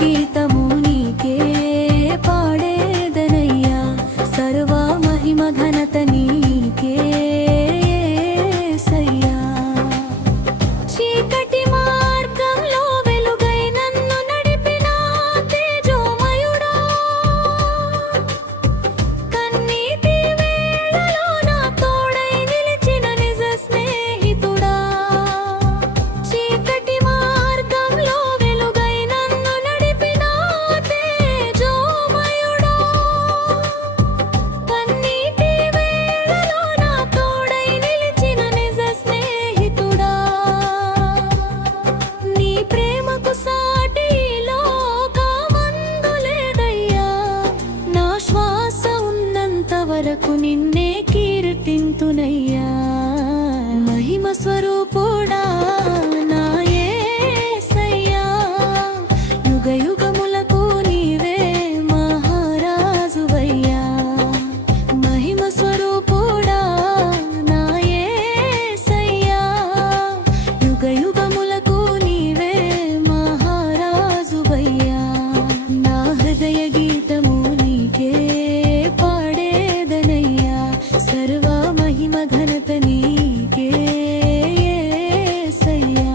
గీతము నీకే పాడేదనయ్యా సర్వ మహిమ ఘనత నీకే యేసయ్యా చీకటి మార్గంలో వెలుగై నన్ను నడిపిన తేజోమయుడా కన్నీటి వేళలో నా తోడై నిలిచిన నిజ స్నేహితుడా చీకటి మార్గంలో వెలుగై నన్ను నడిపిన తేజోమయుడా కన్నీటి వేళలో నా తోడై నిలిచిన నిజ స్నేహితుడా నీ ప్రేమకు సాటి ఈ లోకమందు లేదయ్యా నా శ్వాస ఉన్నంత వరకు నిన్నే కీర్తింతునయ్యా మహిమ స్వరూపుడా నా యేసయ్యా యుగ యుగములకు నీవే మహారాజువయ్యా మహిమ స్వరూపుడా నా యేసయ్యా యుగ యుగములకు నీవే మహారాజువయ్యా నా హృదయ గీతము నీకే పాడేదనయ్యా సర్వ మహిమ ఘనత నీకే యేసయ్యా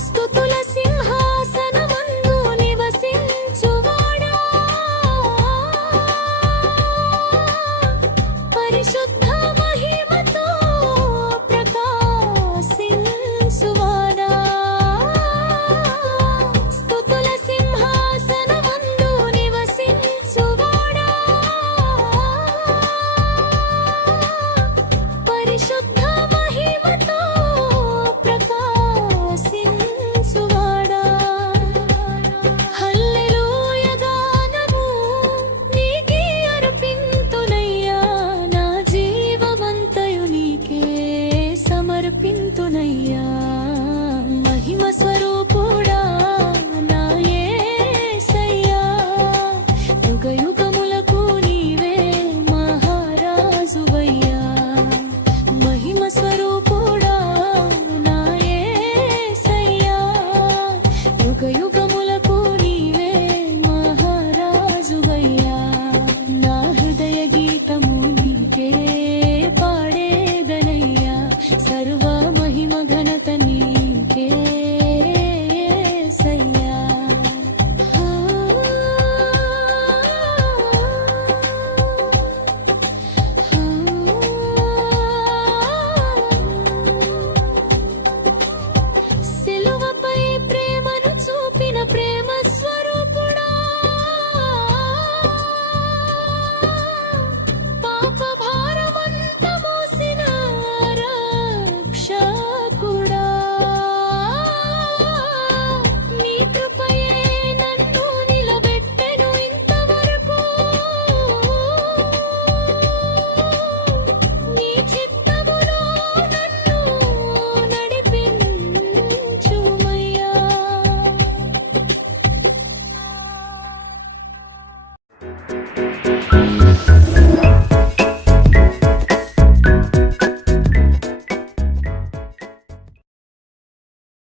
స్తుతుల సింహాసనమందు నివసించువాడా పరిశుద్ధ మహిమతో ప్రకాశించువాడా స్తుతుల సింహాసనమందు నివసించువాడా పరిశుద్ధ మహిమతో ప్రకాశించువాడా హల్లెలూయ గానము నీకే అర్పింతునయ్యా నా జీవమంతయు నీకే సమర్పింతునయ్యా మహిమ స్వరూపుడా నా యేసయ్యా యుగ యుగములకు నీవే మహారాజువయ్యా మహిమ స్వరూపుడా నా యేసయ్యా యుగ యుగములకు నీవే మహారాజువయ్యా నా హృదయ గీతము నీకే పాడేదనయ్యా సర్వ మహిమ ఘనత నీకే యేసయ్యా సిలువపై ప్రేమను చూపిన ప్రేమ స్వరూపుడా పాప భారమంత మోసిన రక్షకుడా నీ కృపయే నన్ను నిలబెట్టెను ఇంతవరకు నీ చిత్తములో నన్ను నడిపించుమయ్యా